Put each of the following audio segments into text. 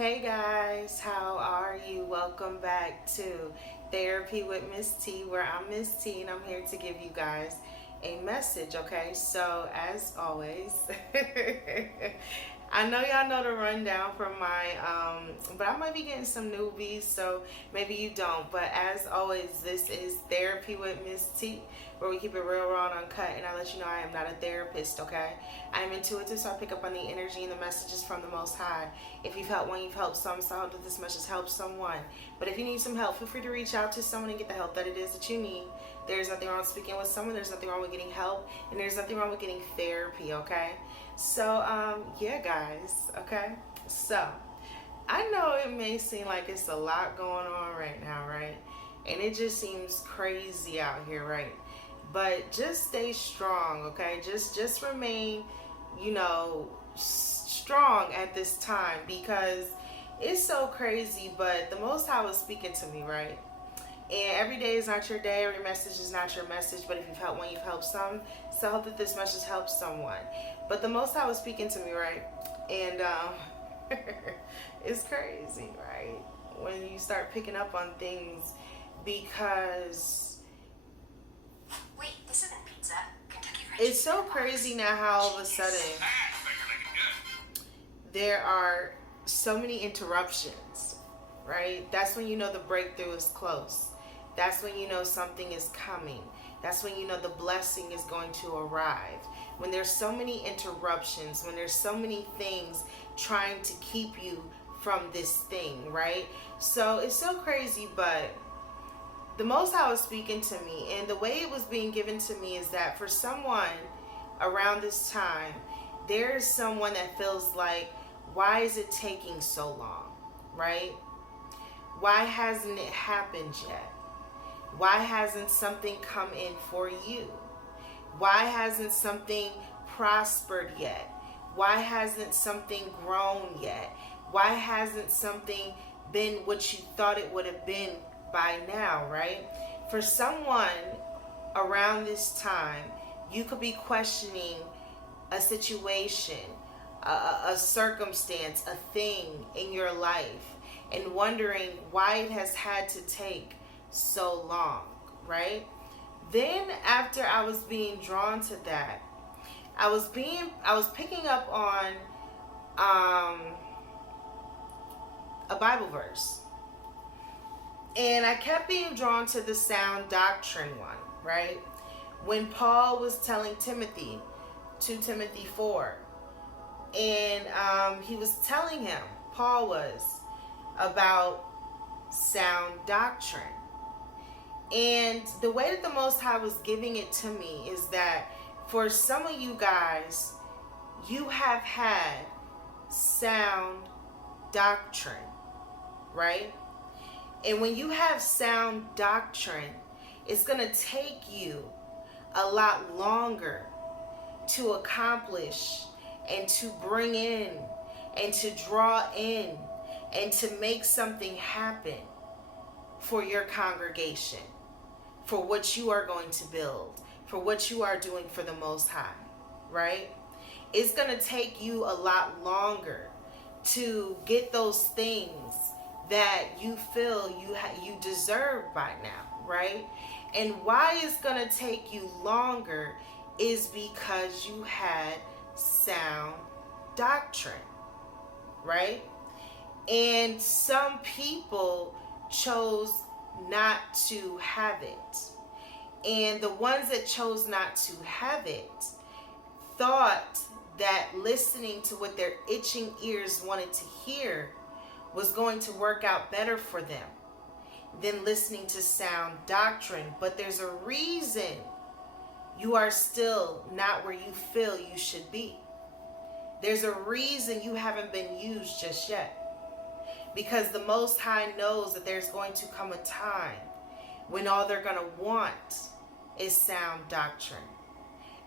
Hey guys, how are you? Welcome back to Therapy with Miss T, where I'm Miss T and I'm here to give you guys a message, okay? So, as always, I know y'all know the rundown from but I might be getting some newbies, so maybe you don't. But as always, this is Therapy with Miss T, where we keep it real, raw, and uncut, and I let you know I am not a therapist, okay? I am intuitive, so I pick up on the energy and the messages from the Most High. If you've helped one, you've helped some, so I hope that this message helps someone. But if you need some help, feel free to reach out to someone and get the help that it is that you need. There's nothing wrong with speaking with someone, there's nothing wrong with getting help, and there's nothing wrong with getting therapy, okay? So, yeah, guys, okay? So, I know it may seem like it's a lot going on right now, right? And it just seems crazy out here, right? But just stay strong, okay? Just remain, strong at this time, because it's so crazy. But the Most High was speaking to me, right? And every day is not your day, every message is not your message, but if you've helped one, you've helped some. So I hope that this message helps someone. But the Most High was speaking to me, right? And it's crazy, right? When you start picking up on things, because wait, this isn't pizza. Kentucky Fried it's so crazy now how all of a sudden there are so many interruptions, right? That's when you know the breakthrough is close. That's when you know something is coming. That's when you know the blessing is going to arrive. When there's so many interruptions, when there's so many things trying to keep you from this thing, right? So it's so crazy, but the Most High was speaking to me, and the way it was being given to me is that for someone around this time, there is someone that feels like, why is it taking so long, right? Why hasn't it happened yet? Why hasn't something come in for you? Why hasn't something prospered yet? Why hasn't something grown yet? Why hasn't something been what you thought it would have been by now, right? For someone around this time, you could be questioning a situation, a circumstance, a thing in your life, and wondering why it has had to take so long, right? Then after I was being drawn to that, I was picking up on a Bible verse. And I kept being drawn to the sound doctrine one, right? When Paul was telling Timothy, 2 Timothy 4, and he was telling him, Paul was, about sound doctrine. And the way that the Most High was giving it to me is that for some of you guys, you have had sound doctrine, right? And when you have sound doctrine, it's going to take you a lot longer to accomplish and to bring in and to draw in and to make something happen for your congregation, for what you are going to build, for what you are doing for the Most High, right? It's going to take you a lot longer to get those things that you feel you deserve by now, right? And why it's going to take you longer is because you had sound doctrine, right? And some people chose not to have it. And the ones that chose not to have it thought that listening to what their itching ears wanted to hear was going to work out better for them than listening to sound doctrine. But there's a reason you are still not where you feel you should be. There's a reason you haven't been used just yet. Because the Most High knows that there's going to come a time when all they're going to want is sound doctrine.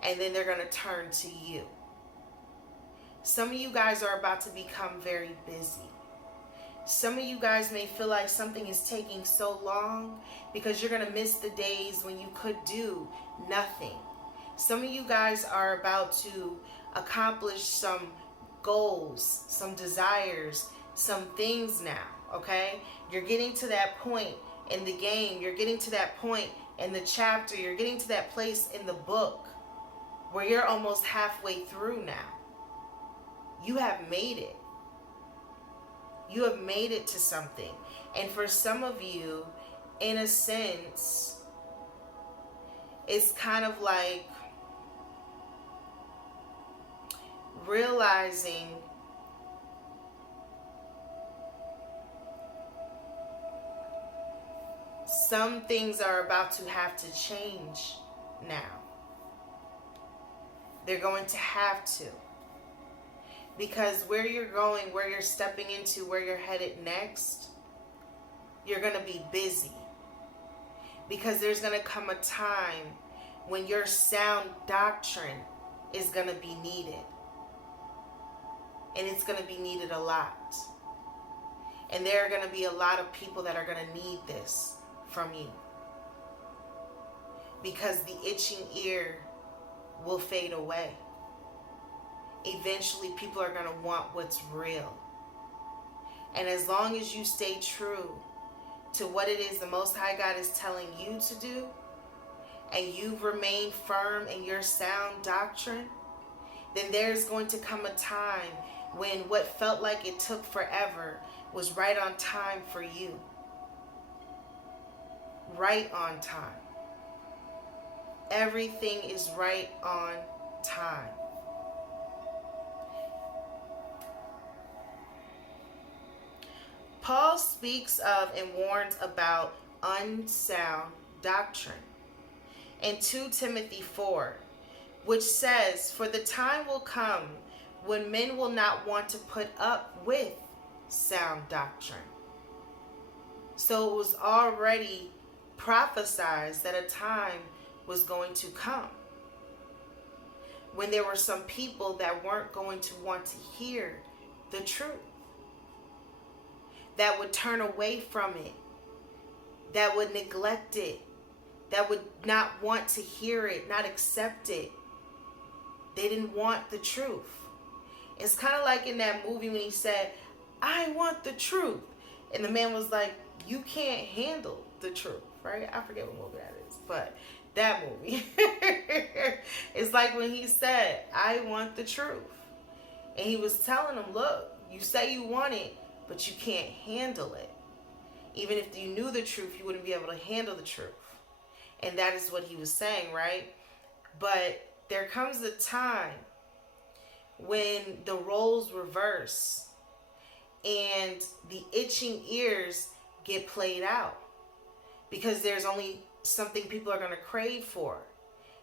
And then they're going to turn to you. Some of you guys are about to become very busy. Some of you guys may feel like something is taking so long because you're going to miss the days when you could do nothing. Some of you guys are about to accomplish some goals, some desires some things now, okay? You're getting to that point in the game. You're getting to that point in the chapter. You're getting to that place in the book where you're almost halfway through now. You have made it. You have made it to something. And for some of you, in a sense, it's kind of like realizing some things are about to have to change now. They're going to have to. Because where you're going, where you're stepping into, where you're headed next, you're going to be busy. Because there's going to come a time when your sound doctrine is going to be needed. And it's going to be needed a lot. And there are going to be a lot of people that are going to need this from you. Because the itching ear will fade away. Eventually, people are going to want what's real. And as long as you stay true to what it is the Most High God is telling you to do, and you remain firm in your sound doctrine, then there's going to come a time when what felt like it took forever was right on time for you. Right on time. Everything is right on time. Paul speaks of and warns about unsound doctrine in 2 Timothy 4, which says, "For the time will come when men will not want to put up with sound doctrine." So it was already prophesied that a time was going to come when there were some people that weren't going to want to hear the truth, that would turn away from it, that would neglect it, that would not want to hear it, not accept it. They didn't want the truth. It's kind of like in that movie when he said, "I want the truth." And the man was like, "You can't handle the truth," right? I forget what movie that is, but that movie. It's like when he said, "I want the truth." And he was telling him, look, you say you want it, but you can't handle it. Even if you knew the truth, you wouldn't be able to handle the truth. And that is what he was saying, right? But there comes a time when the roles reverse and the itching ears get played out, because there's only something people are going to crave for,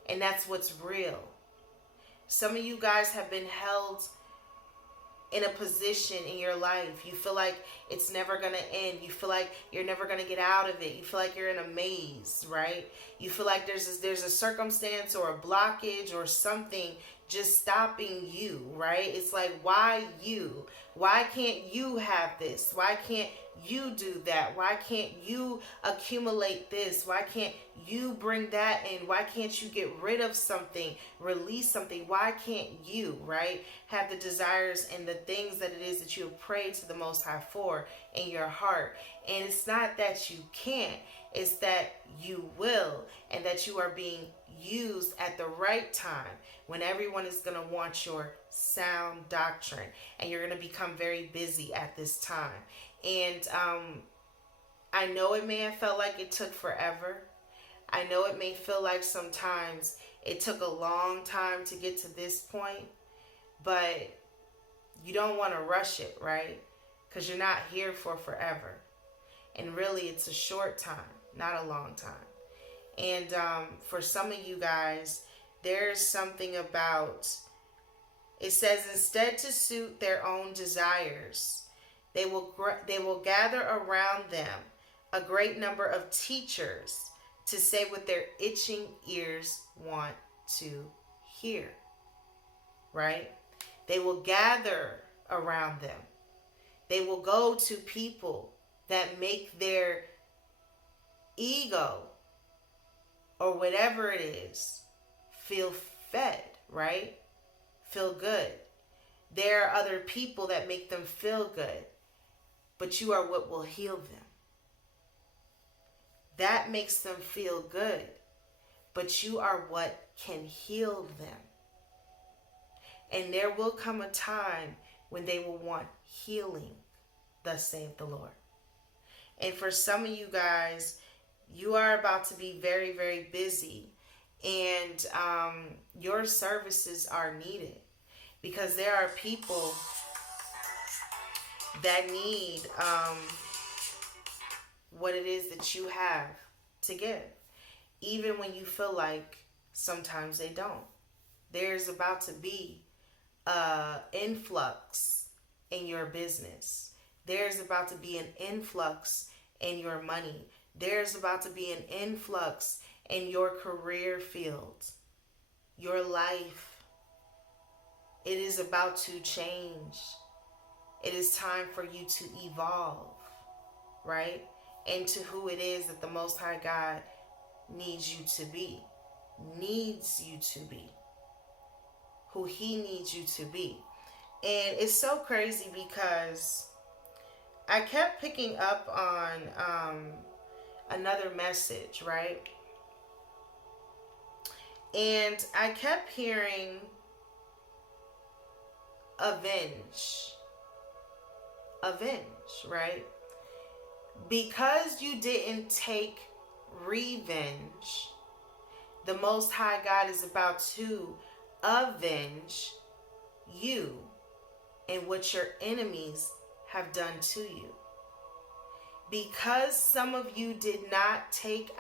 and that's what's real. Some of you guys have been held in a position in your life. You feel like it's never going to end. You feel like you're never going to get out of it. You feel like you're in a maze, right? You feel like there's a circumstance or a blockage or something just stopping you, right? It's like, why you? Why can't you have this? Why can't you do that? Why can't you accumulate this? Why can't you bring that in? Why can't you get rid of something, release something? Why can't you, right, have the desires and the things that it is that you have prayed to the Most High for in your heart? And it's not that you can't, it's that you will, and that you are being used at the right time when everyone is going to want your sound doctrine, and you're going to become very busy at this time. And I know it may have felt like it took forever. I know it may feel like sometimes it took a long time to get to this point, but you don't want to rush it, right? Because you're not here for forever. And really, it's a short time, not a long time. And for some of you guys, there's something about, it says, instead to suit their own desires, they will gather around them a great number of teachers to say what their itching ears want to hear, right? They will gather around them. They will go to people that make their ego or whatever it is feel fed, right? Feel good. There are other people that make them feel good. but you are what will heal them. That makes them feel good, but you are what can heal them. And there will come a time when they will want healing, thus saith the Lord. And for some of you guys, you are about to be very, very busy, and your services are needed, because there are people that need what it is that you have to give, even when you feel like sometimes they don't. There's about to be an influx in your business. There's about to be an influx in your money. There's about to be an influx in your career field, your life. It is about to change. It is time for you to evolve, right? Into who it is that the Most High God needs you to be. Needs you to be. Who He needs you to be. And it's so crazy because I kept picking up on another message, right? And I kept hearing avenge, right? Because you didn't take revenge, the Most High God is about to avenge you and what your enemies have done to you. Because some of you did not take